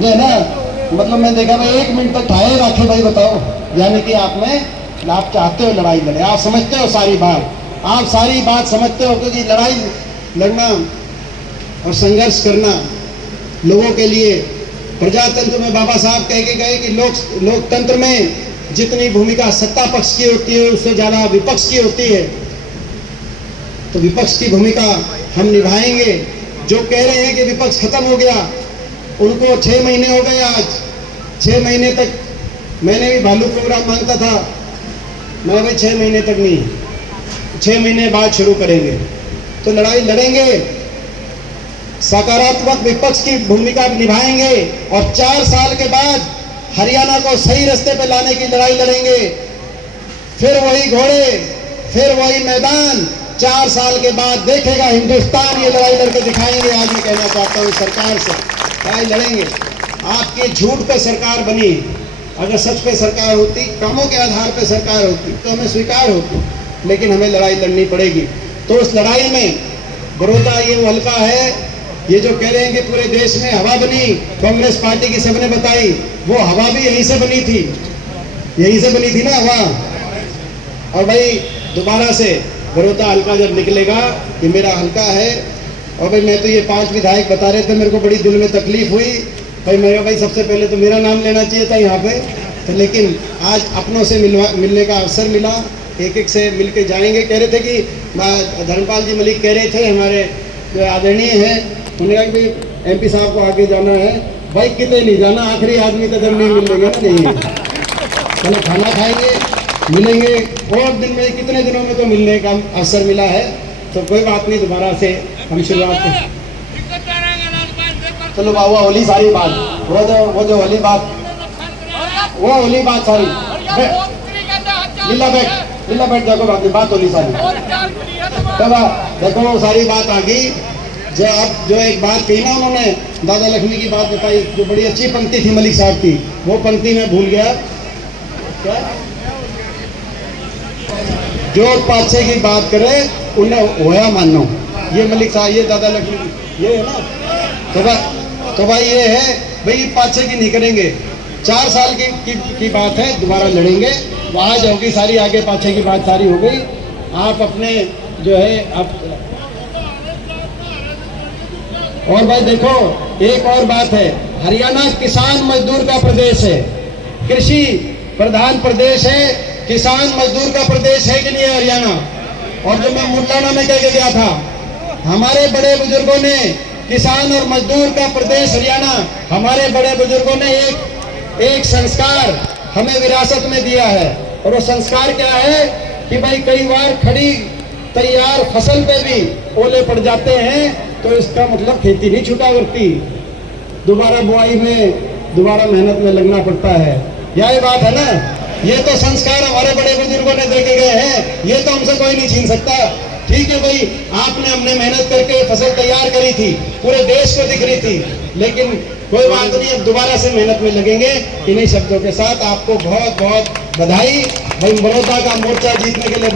जो है ना, मतलब मैं देखा भाई 1 मिनट तक ठाए रखे भाई, बताओ यानी कि आप चाहते हो लड़ाई लड़े, आप समझते हो सारी बात, आप सारी बात समझते हो, क्योंकि लड़ाई लड़ना और संघर्ष करना लोगों के लिए, प्रजातंत्र में बाबा साहब कह के गए कि लोकतंत्र में जितनी भूमिका सत्ता पक्ष की होती है उससे ज्यादा विपक्ष की होती है। तो विपक्ष की भूमिका हम निभाएंगे। जो कह रहे हैं कि विपक्ष खत्म हो गया, उनको 6 महीने हो गए आज। 6 महीने तक मैंने भी भालू प्रोग्राम मांगता था, मैं भाई 6 महीने तक नहीं, 6 महीने बाद शुरू करेंगे। तो लड़ाई लड़ेंगे, सकारात्मक विपक्ष की भूमिका निभाएंगे और 4 साल के बाद हरियाणा को सही रास्ते पे लाने की लड़ाई लड़ेंगे। फिर वही घोड़े, फिर वही मैदान, 4 साल के बाद देखेगा हिंदुस्तान, ये लड़ाई लड़के दिखाएंगे। आज मैं कहना चाहता हूँ सरकार से, लड़ाई लड़ेंगे। आपके झूठ पे सरकार बनी, अगर सच पे सरकार होती, कामों के आधार पे सरकार होती तो हमें स्वीकार होती, लेकिन हमें लड़ाई लड़नी पड़ेगी। तो उस लड़ाई में बड़ौदा ये वो हल्का है, ये जो कह रहे हैं कि पूरे देश में हवा बनी, कांग्रेस पार्टी की सबने बताई, वो हवा भी यहीं से बनी थी, यहीं से बनी थी ना हवा। और भाई दोबारा से बड़ौदा हल्का जब निकलेगा, ये मेरा हल्का है। और भाई मैं तो ये 5 विधायक बता रहे थे, मेरे को बड़ी दिल में तकलीफ हुई भाई। मेरा भाई सबसे पहले तो मेरा नाम लेना चाहिए था यहाँ पे, तो लेकिन आज अपनों से मिलने का अवसर मिला, एक से मिल के जाएंगे। कह रहे थे कि धर्मपाल जी मलिक कह रहे थे, हमारे जो आदरणीय हैं, उन्होंने कहा कि MP साहब को आगे जाना है। भाई कितने नहीं जाना, आखिरी आदमी तो जब नहीं मिलेंगे ना, नहीं चलो खाना खाएंगे, मिलेंगे। और दिन में कितने दिनों में तो मिलने का अवसर मिला है, तो कोई बात नहीं, दोबारा से हम शुरुआत करें। चलो बाबू होली सारी बात, वो जो होली बात, वो होली बात सारी लीला बैठ जाओ, बात होली सारी। तब देखो सारी बात आ गई। जो एक बात कही ना उन्होंने, दादा लक्ष्मी की बात बताई, जो बड़ी अच्छी पंक्ति थी मलिक साहब की, वो पंक्ति मैं भूल गया क्या। जो पाछे की बात करे उन्हें होया मानो, ये मलिक साहब, ये दादा लक्ष्मी, ये है ना। तो भाई ये है भाई, पाछे की नहीं करेंगे। 4 साल की बात है, दोबारा लड़ेंगे। आज होगी सारी, आगे पाछे की बात सारी हो गई। आप अपने जो है आप, और भाई देखो एक और बात है, हरियाणा किसान मजदूर का प्रदेश है, कृषि प्रधान प्रदेश है, किसान मजदूर का प्रदेश है कि नहीं है हरियाणा। और जो मैं मुरलाना में कह के गया था, हमारे बड़े बुजुर्गों ने किसान और मजदूर का प्रदेश हरियाणा, हमारे बड़े बुजुर्गों ने एक संस्कार हमें विरासत में दिया है। और वो संस्कार क्या है कि भाई कई बार खड़ी तैयार फसल पे भी ओले पड़ जाते हैं, तो इसका मतलब खेती नहीं छूटा करती, दोबारा बुआई में, दोबारा मेहनत में लगना पड़ता है। यही बात है ना। ये तो संस्कार हमारे बड़े बुजुर्गों ने देके गए हैं, ये तो हमसे कोई नहीं छीन सकता। ठीक है भाई, आपने हमने मेहनत करके फसल तैयार करी थी, पूरे देश को दिख रही थी, लेकिन कोई बात नहीं, अब दोबारा से मेहनत में लगेंगे। इन्हीं शब्दों के साथ आपको बहुत बहुत बधाई। भाई बड़ौदा का मोर्चा जीतने के लिए